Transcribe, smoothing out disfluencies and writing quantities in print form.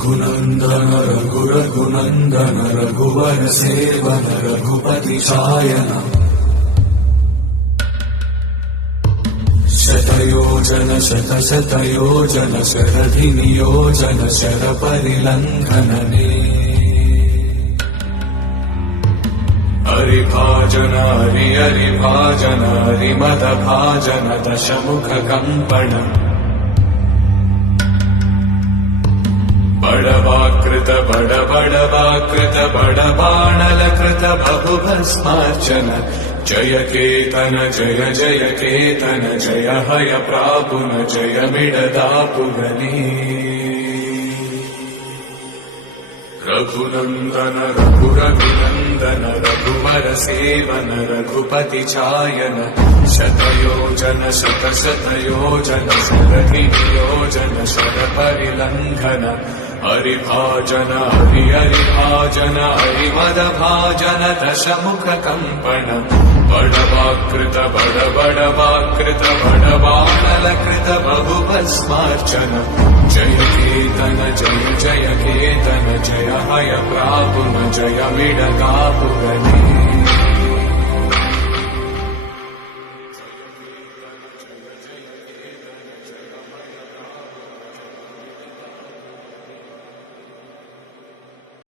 रघुनन्दन रघुनन्दन रघुवर सेवन रघुपति चायन शतयोजन शतशतयोजन शरधि नियोजन शर परिलङ्घनने हरिभाजन हरिभाजन हरिमदभाजन दशमुख कम्पण बड़वाकृत बड़बाणलकृत बहुभस्मार्चन जय केतन जय जय केतन जय हय प्रापुन जय मिडदापुगने रघुनन्दन रघुरघुनन्दन रघुवर सेवन रघुपति चायन शतयोजन शतशतयोजन शरधि नियोजन शर परिलङ्घन हरिभाजन हरिभाजन हरिमदभाजन दशमुख कम्पण बड़वाकृत बड़बाणलकृत बहुभस्मार्चन जय केतन जय जय केतन जय हय प्रापुन जय मिडदापुगने